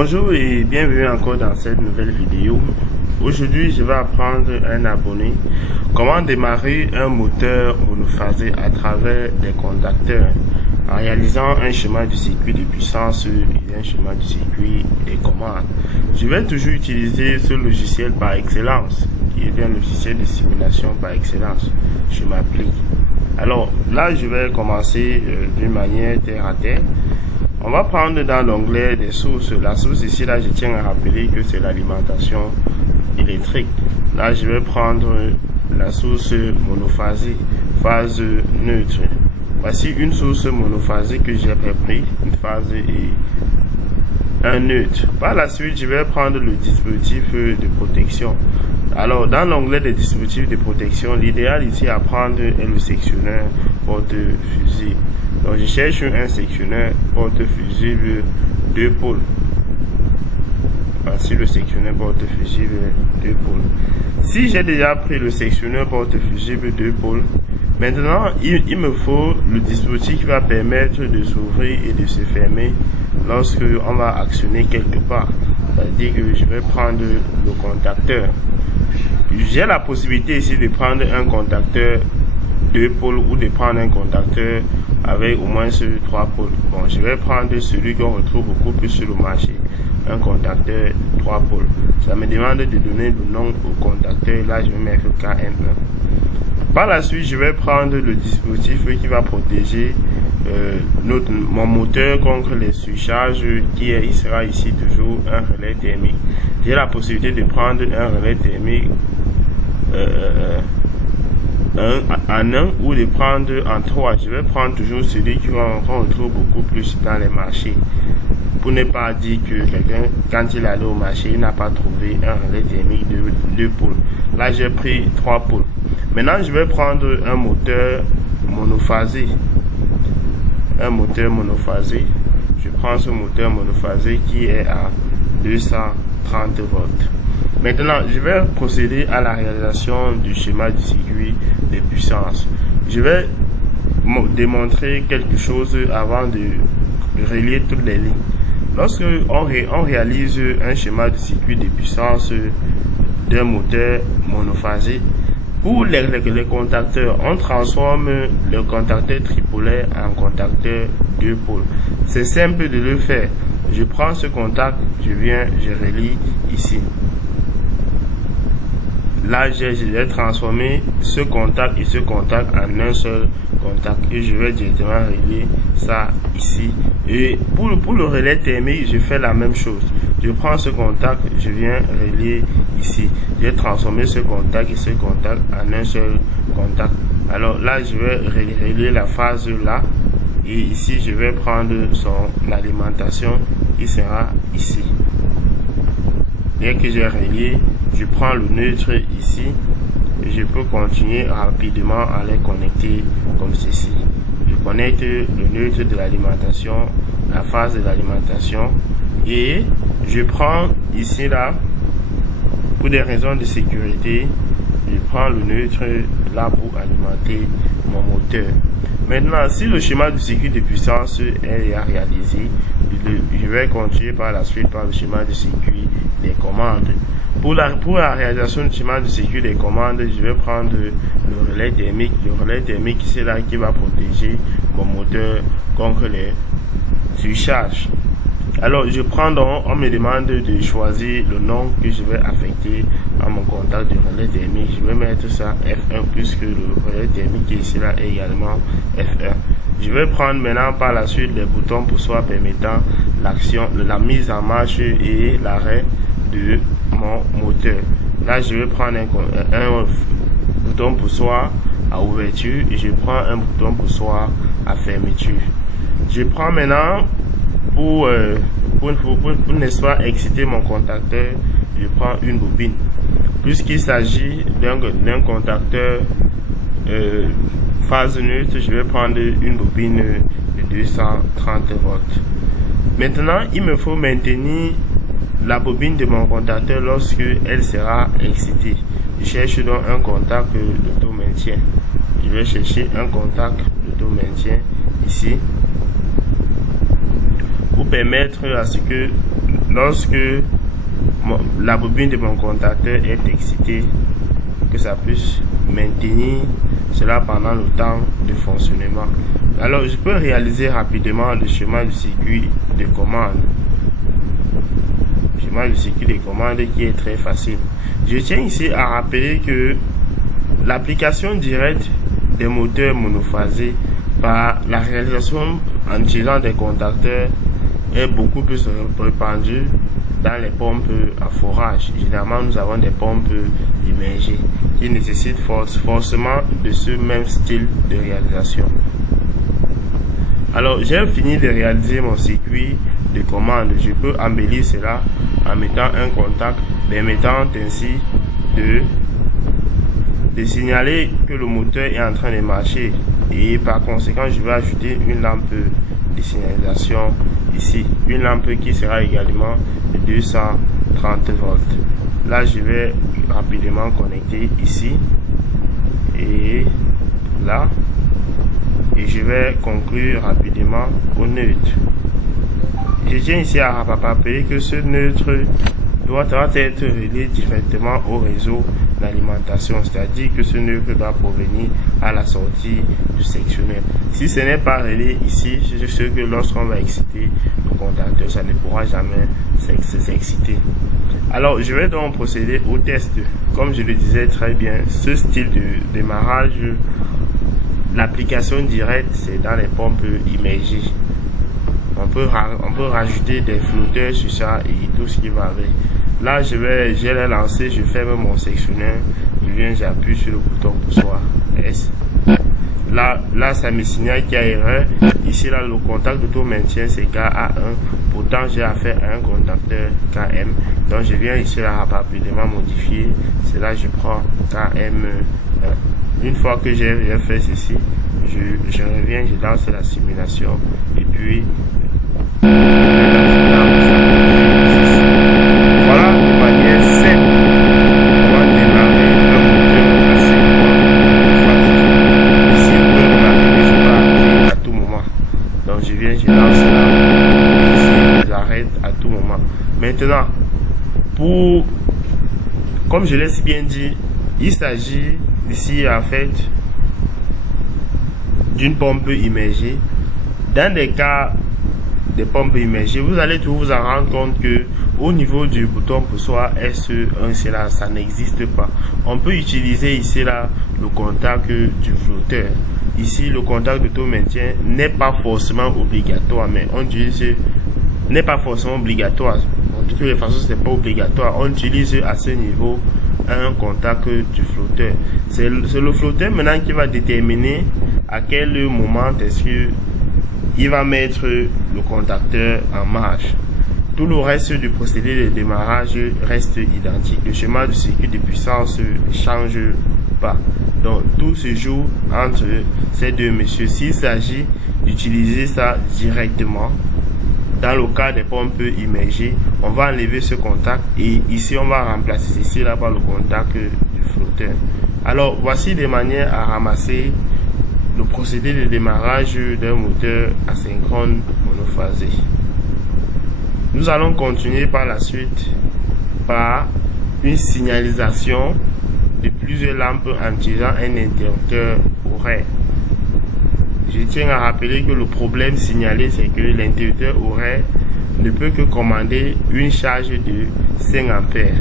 Bonjour et bienvenue encore dans cette nouvelle vidéo. Aujourd'hui, je vais apprendre à un abonné comment démarrer un moteur monophasé à travers des contacteurs en réalisant un schéma de circuit de puissance et un schéma de circuit des commandes. Je vais toujours utiliser ce logiciel par excellence, qui est un logiciel de simulation par excellence. Je m'applique. Alors là, je vais commencer d'une manière terre à terre. On va prendre dans l'onglet des sources. La source ici, là, je tiens à rappeler que c'est l'alimentation électrique. Là, je vais prendre la source monophasée, phase neutre. Voici une source monophasée que j'ai pris, une phase et un neutre. Par la suite, je vais prendre le dispositif de protection. Alors, dans l'onglet des dispositifs de protection, l'idéal ici à prendre est le sectionneur porte-fusible. Donc, je cherche un sectionneur porte-fusible 2 pôles. Voici le sectionneur porte-fusible 2 pôles. Si j'ai déjà pris le sectionneur porte-fusible 2 pôles, maintenant, il me faut le dispositif qui va permettre de s'ouvrir et de se fermer lorsque on va actionner quelque part. C'est-à-dire que je vais prendre le contacteur. J'ai la possibilité ici de prendre un contacteur 2 pôles ou de prendre un contacteur avec au moins 3 pôles. Bon, je vais prendre celui qu'on retrouve beaucoup plus sur le marché, un contacteur 3 pôles. Ça me demande de donner le nom au contacteur. Là, je vais mettre KM1. Par la suite, je vais prendre le dispositif qui va protéger mon moteur contre les surcharges, il sera ici toujours un relais thermique. J'ai la possibilité de prendre un relais thermique en un ou de prendre en 3. Je vais prendre toujours celui qu'on retrouve beaucoup plus dans les marchés, pour ne pas dire que quelqu'un, quand il allait au marché, il n'a pas trouvé un relais thermique de 2 pôles. Là, j'ai pris 3 pôles. Maintenant, je vais prendre un moteur monophasé. Un moteur monophasé. Je prends ce moteur monophasé qui est à 230 volts. Maintenant, je vais procéder à la réalisation du schéma du circuit de puissance. Je vais démontrer quelque chose avant de relier toutes les lignes. Lorsque on réalise un schéma de circuit de puissance d'un moteur monophasé, pour les contacteurs, on transforme le contacteur tripolaire en contacteur 2 pôles. C'est simple de le faire. Je prends ce contact, je relie ici. Là, j'ai transformé ce contact et ce contact en un seul contact et je vais directement relier ça ici. Et pour le relais thermique, je fais la même chose. Je prends ce contact, je viens relier ici. J'ai transformé ce contact et ce contact en un seul contact. Alors là, je vais relier la phase là. Et ici, je vais prendre son alimentation qui sera ici. Dès que j'ai relié, je prends le neutre ici et je peux continuer rapidement à les connecter comme ceci. Je connecte le neutre de l'alimentation, la phase de l'alimentation et je prends ici là, pour des raisons de sécurité, je prends le neutre là pour alimenter mon moteur. Maintenant, si le schéma du circuit de puissance est réalisé, je vais continuer par la suite par le schéma du circuit des commandes. Pour la réalisation du schéma du circuit des commandes, je vais prendre le relais thermique. Le relais thermique, c'est là qui va protéger mon moteur contre les surcharges. Alors, je prends donc, on me demande de choisir le nom que je vais affecter à mon contact du relais thermique. Je vais mettre ça F1 puisque le relais thermique qui est ici là est également F1. Je vais prendre maintenant par la suite les boutons poussoirs permettant la mise en marche et l'arrêt de mon moteur. Là, je vais prendre un bouton poussoir à ouverture et je prends un bouton poussoir à fermeture. Je prends maintenant pour n'est-ce pas exciter mon contacteur, je prends une bobine. Puisqu'il s'agit d'un contacteur phase neutre, je vais prendre une bobine de 230 volts. Maintenant, il me faut maintenir la bobine de mon contacteur lorsque elle sera excitée. Je cherche donc un contact d'auto-maintien. Je vais chercher un contact d'auto-maintien ici pour permettre à ce que lorsque la bobine de mon contacteur est excitée, que ça puisse maintenir cela pendant le temps de fonctionnement. Alors je peux réaliser rapidement le schéma du circuit de commande. Le schéma du circuit de commande qui est très facile. Je tiens ici à rappeler que l'application directe des moteurs monophasés par la réalisation en tirant des contacteurs est beaucoup plus répandue dans les pompes à forage. Généralement, nous avons des pompes immergées qui nécessitent forcément de ce même style de réalisation. Alors, j'ai fini de réaliser mon circuit de commande. Je peux embellir cela en mettant un contact permettant ainsi de signaler que le moteur est en train de marcher, et par conséquent je vais ajouter une lampe de signalisation ici, une lampe qui sera également de 230 volts. Là je vais rapidement connecter ici et là, et je vais conclure rapidement au neutre. Je tiens ici à rappeler que ce neutre doit être relié directement au réseau d'alimentation, c'est-à-dire que ce neutre doit provenir à la sortie du sectionneur. Si ce n'est pas relié ici, je sais que lorsqu'on va exciter le contacteur, ça ne pourra jamais s'exciter. Alors, je vais donc procéder au test. Comme je le disais très bien, ce style de démarrage, l'application directe, c'est dans les pompes immergées. On peut rajouter des flotteurs sur ça et tout ce qui va avec. Là, je l'ai lancé, je ferme mon sectionneur, je viens, j'appuie sur le bouton poussoir S. Là, ça me signale qu'il y a erreur. Ici, là, le contact d'auto-maintien, c'est KA1. Pourtant, j'ai affaire à un contacteur KM. Donc, je viens ici, là, rapidement modifier. C'est là, je prends KM1. Une fois que j'ai fait ceci, je reviens, je lance la simulation. Et puis, voilà de manière simple comment démarrer un moteur asynchrone. Ici, vous pouvez remarquer que je peux arrêter à tout moment. Donc je viens, je lance là. Ici, j'arrête à tout moment. Maintenant, comme je l'ai si bien dit, il s'agit ici en fait d'une pompe immergée. Dans des cas des pompes immergées, vous allez toujours vous en rendre compte que au niveau du bouton poussoir SE1, c'est là, ça n'existe pas. On peut utiliser ici là le contact du flotteur. Ici, le contact d'auto-maintien n'est pas forcément obligatoire, mais on utilise, n'est pas forcément obligatoire. Bon, de toutes les façons, c'est pas obligatoire. On utilise à ce niveau un contact du flotteur. C'est le flotteur maintenant qui va déterminer à quel moment est-ce que il va mettre le contacteur en marche. Tout le reste du procédé de démarrage reste identique. Le schéma du circuit de puissance ne change pas. Donc tout se joue entre ces deux messieurs. S'il s'agit d'utiliser ça directement, dans le cas des pompes immergées, on va enlever ce contact et ici on va remplacer ceci là par le contact du flotteur. Alors voici des manières à ramasser le procédé de démarrage d'un moteur asynchrone monophasé. Nous allons continuer par la suite par une signalisation de plusieurs lampes en tirant un interrupteur horaire. Je tiens à rappeler que le problème signalé, c'est que l'interrupteur horaire ne peut que commander une charge de 5 ampères.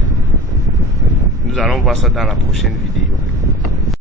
Nous allons voir ça dans la prochaine vidéo.